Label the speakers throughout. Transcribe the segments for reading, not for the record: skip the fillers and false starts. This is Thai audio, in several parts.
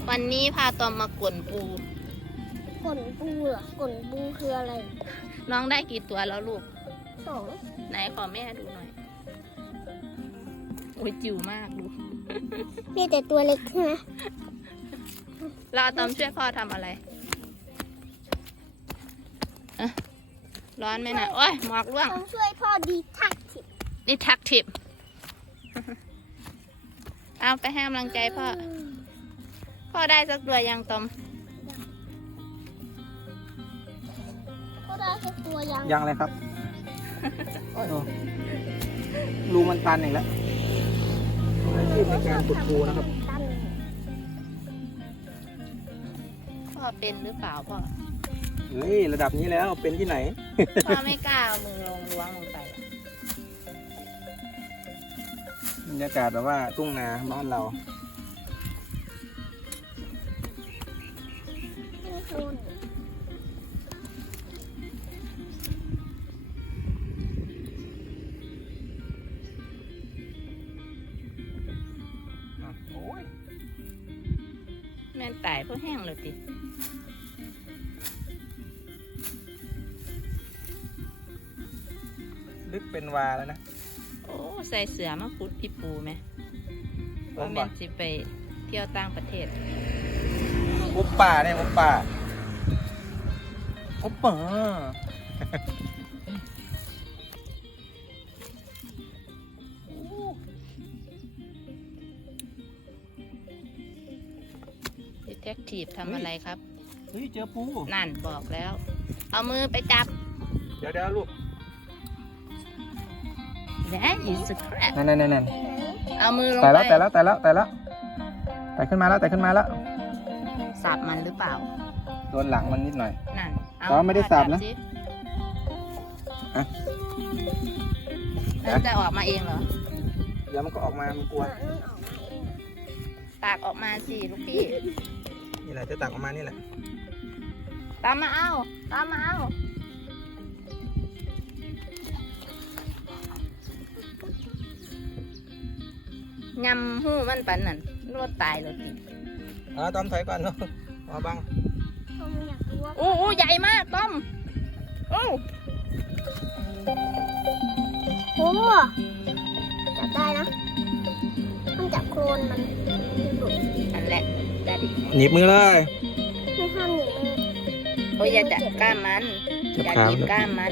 Speaker 1: วันนี้พาตอมมากวนปู
Speaker 2: ขนปูเหรอขนปูคืออะไร
Speaker 1: น้องได้กี่ตัวแล้วลูก
Speaker 2: 2
Speaker 1: ไหนขอแม่ดูหน่อย โอ้ยจิ๋วมากดู
Speaker 2: มีแต่ตัวเล็กใช่ไหม
Speaker 1: เราตอมช่วยพ่อทำอะไรอะร้อนไหมนะโอ้ยหมอกร่วง
Speaker 2: ต้องช่วยพ่อดีทักทิ
Speaker 1: นี่ทักทิป เอาไปให้กำลังใจพ่อ พ่อได้สักตัวยังตอม
Speaker 2: พ่อได้สักตัวยัง
Speaker 3: ยังเลยครับโอ้ยรูมันตันอีกแล้วอาชีพในการขุดปูนะครับ
Speaker 1: พ่อเป็นหรือเปล่าพ่อ
Speaker 3: เฮ้ยระดับนี้แล้วเป็นที่ไหน
Speaker 1: พ่อไม่กล้าเอามือลงล้วงลงไป
Speaker 3: บรรยากาศแบบว่าทุ่งนาบ้านเรา
Speaker 2: ไม่โดน
Speaker 3: โอ้ย
Speaker 1: แม่นตายเพราะแห้งเลยติ
Speaker 3: ลึกเป็นวาแล้วนะ
Speaker 1: โอ้ใส่เสือมาขุดพี่ปูไหม
Speaker 3: ผ
Speaker 1: ว่าม
Speaker 3: บ
Speaker 1: แม่
Speaker 3: อก
Speaker 1: นสิไปเที่ยวต่างประเทศ
Speaker 3: อุปป่าเนี่ยอุปป่าอุปป่า
Speaker 1: ดีเทคทีฟทำอะไรครับ
Speaker 3: เฮ้ยเจอปู
Speaker 1: นั่นบอกแล้ว เอามือไปจับ
Speaker 3: เดี๋ยวลูก
Speaker 1: That is a crab
Speaker 3: นั่น
Speaker 1: เอามือลง
Speaker 3: แต่
Speaker 1: ไป
Speaker 3: แล้วแต่ขึ้นมาแล้ว
Speaker 1: สับมันหรือเปล่า
Speaker 3: โดนหลังมันนิดหน่อย
Speaker 1: นั่น
Speaker 3: แต่ว่าไม่ได้สับนะ
Speaker 1: สิ
Speaker 3: อ่ะ
Speaker 1: มันจะออกมาเองเหรอ
Speaker 3: เดี๋ยวมันก็ออกมามันกลัว
Speaker 1: ตากออกมาสิลูกพี่
Speaker 3: นี่แหละจะตักออกมานี่แหละ
Speaker 1: ตามมาเอา ตามมาเอา ยำหูมันปันนั่นรวดตายเลยติ
Speaker 3: ต้อมถอยก่อนเนาะมาบัง
Speaker 2: ผมอยากรู้ว่า
Speaker 1: โอ้ใหญ่มากต้อมโอ้
Speaker 2: โอ้จับได้นะต้องจับโคลนมันหลุด
Speaker 1: นั่นแหละได้ดิ
Speaker 3: หนีบมือเลย
Speaker 2: ไม่ห้ามหนีมือ
Speaker 1: โอ้ยอย่าจับกล้ามมัน อย่าหยิบกล้ามมัน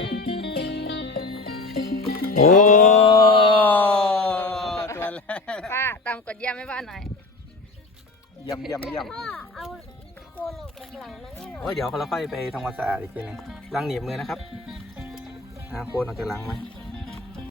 Speaker 3: โอ้ตัวแรก
Speaker 1: ป้าตามกดเยี่ยมให้ป้าหน่อย
Speaker 3: เยี่ยม
Speaker 2: พ่อเอาโคลนออกจากหลังมันให้หน่อย
Speaker 3: โอ้ยเดี๋ยวเราค่อยไปทำความสะอาดอีกทีหนึงล้างหนีบมือนะครับโคนออกจากหลังไหม
Speaker 2: เ